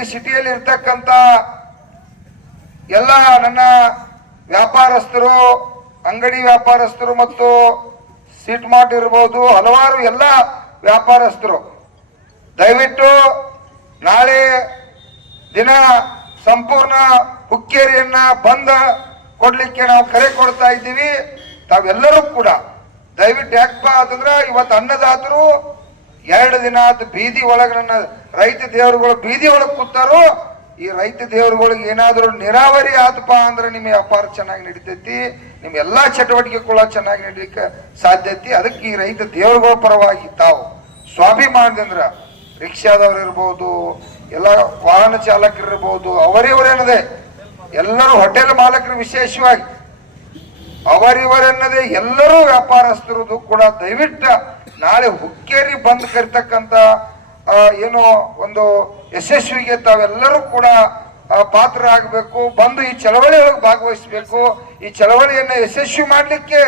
ಹುಕ್ಕೇರಿ ಸಿಟಿಯಲ್ಲಿ ಇರ್ತಕ್ಕಂಥ ಎಲ್ಲ ನನ್ನ ವ್ಯಾಪಾರಸ್ಥರು, ಅಂಗಡಿ ವ್ಯಾಪಾರಸ್ಥರು ಮತ್ತು ಸೀಟ್ ಮಾರ್ಟ್ ಇರ್ಬೋದು, ಹಲವಾರು ಎಲ್ಲ ವ್ಯಾಪಾರಸ್ಥರು ದಯವಿಟ್ಟು ನಾಳೆ ದಿನ ಸಂಪೂರ್ಣ ಹುಕ್ಕೇರಿಯನ್ನ ಬಂದ್ ಕೊಡ್ಲಿಕ್ಕೆ ನಾವು ಕರೆ ಕೊಡ್ತಾ ಇದ್ದೀವಿ. ತಾವೆಲ್ಲರೂ ಕೂಡ ದಯವಿಟ್ಟು ಯಾಕಪ್ಪ ಅಂತಂದ್ರೆ ಇವತ್ತು ಅನ್ನದಾತರು 2 ದಿನ ಆದ ಬೀದಿ ಒಳಗೆ ನನ್ನ ರೈತ ದೇವರುಗಳು ಬೀದಿ ಒಳಗೆ ಕೂತಾರು. ಈ ರೈತ ದೇವರುಗಳಿಗೆ ಏನಾದರೂ ನೀರಾವರಿ ಆತಪ್ಪ ಅಂದ್ರೆ ನಿಮ್ಮ ವ್ಯಾಪಾರ ಚೆನ್ನಾಗಿ ನಡೀತೈತಿ, ನಿಮ್ಮ ಎಲ್ಲಾ ಚಟುವಟಿಕೆ ಕೂಡ ಚೆನ್ನಾಗಿ ನಡೀಲಿಕ್ಕೆ ಸಾಧ್ಯತೆ. ಅದಕ್ಕೆ ಈ ರೈತ ದೇವರುಗಳ ಪರವಾಗಿ ತಾವು ಸ್ವಾಭಿಮಾನದಿಂದ ರಿಕ್ಷಾದವ್ರು ಇರ್ಬೋದು, ಎಲ್ಲ ವಾಹನ ಚಾಲಕರಿರ್ಬೋದು, ಅವರಿವರೇನದೆ ಎಲ್ಲರೂ ಹೋಟೆಲ್ ಮಾಲಕರು ವಿಶೇಷವಾಗಿ ಅವರಿವರೆನ್ನದೇ ಎಲ್ಲರೂ ವ್ಯಾಪಾರಸ್ಥರದು ಕೂಡ ದಯವಿಟ್ಟು ನಾಳೆ ಹುಕ್ಕೇರಿ ಬಂದ್ ಕರಿತಕ್ಕಂತ ಏನೋ ಒಂದು ಯಶಸ್ವಿಗೆ ತಾವೆಲ್ಲರೂ ಕೂಡ ಪಾತ್ರರಾಗಬೇಕು. ಬಂದು ಈ ಚಳವಳಿಯೊಳಗೆ ಭಾಗವಹಿಸಬೇಕು. ಈ ಚಳವಳಿಯನ್ನ ಯಶಸ್ವಿ ಮಾಡ್ಲಿಕ್ಕೆ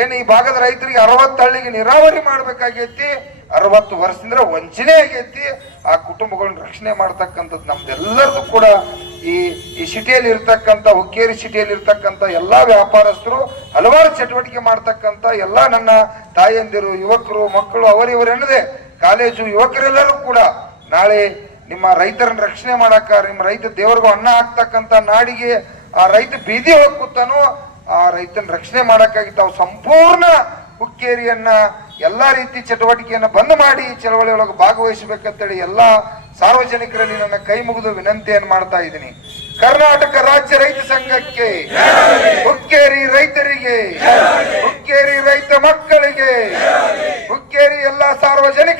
ಏನು ಈ ಭಾಗದ ರೈತರಿಗೆ 60 ಹಳ್ಳಿಗೆ ನೀರಾವರಿ ಮಾಡ್ಬೇಕಾಗೈತಿ. 60 ವರ್ಷದಿಂದ ವಂಚನೆ ಆಗೈತಿ. ಆ ಕುಟುಂಬಗಳನ್ನ ರಕ್ಷಣೆ ಮಾಡ್ತಕ್ಕಂಥದ್ದು ನಮ್ದೆಲ್ಲರದು ಕೂಡ ಈ ಸಿಟಿಯಲ್ಲಿ ಇರ್ತಕ್ಕಂಥ ಹುಕ್ಕೇರಿ ಸಿಟಿಯಲ್ಲಿ ಇರ್ತಕ್ಕಂಥ ಎಲ್ಲಾ ವ್ಯಾಪಾರಸ್ಥರು, ಹಲವಾರು ಚಟುವಟಿಕೆ ಮಾಡ್ತಕ್ಕಂಥ ಎಲ್ಲ ನನ್ನ ತಾಯಂದಿರು, ಯುವಕರು, ಮಕ್ಕಳು, ಅವರಿವರೆನ್ನದೆ ಕಾಲೇಜು ಯುವಕರೆಲ್ಲರೂ ಕೂಡ ನಾಳೆ ನಿಮ್ಮ ರೈತರನ್ನ ರಕ್ಷಣೆ ಮಾಡಾಕ, ನಿಮ್ಮ ರೈತ ದೇವರಿಗೂ ಅನ್ನ ಹಾಕ್ತಕ್ಕಂಥ ನಾಡಿಗೆ ಆ ರೈತ ಬೀದಿ ಒಳಗೆ ಕೂತಾನೋ ಆ ರೈತನ ರಕ್ಷಣೆ ಮಾಡಕ್ಕಾಗಿ ತಾವು ಸಂಪೂರ್ಣ ಹುಕ್ಕೇರಿಯನ್ನ ಎಲ್ಲಾ ರೀತಿ ಚಟುವಟಿಕೆಯನ್ನ ಬಂದ್ ಮಾಡಿ ಚಳವಳಿಯೊಳಗೆ ಭಾಗವಹಿಸಬೇಕಂತೇಳಿ ಎಲ್ಲಾ ಸಾರ್ವಜನಿಕರಲ್ಲಿ ನನ್ನ ಕೈ ಮುಗಿದು ವಿನಂತಿಯನ್ನು ಮಾಡ್ತಾ ಇದ್ದೀನಿ. ಕರ್ನಾಟಕ ರಾಜ್ಯ ರೈತ ಸಂಘಕ್ಕೆ, ಹುಕ್ಕೇರಿ ರೈತರಿಗೆ, ಹುಕ್ಕೇರಿ ರೈತ ಮಕ್ಕಳಿಗೆ, ಹುಕ್ಕೇರಿ ಎಲ್ಲಾ ಸಾರ್ವಜನಿಕ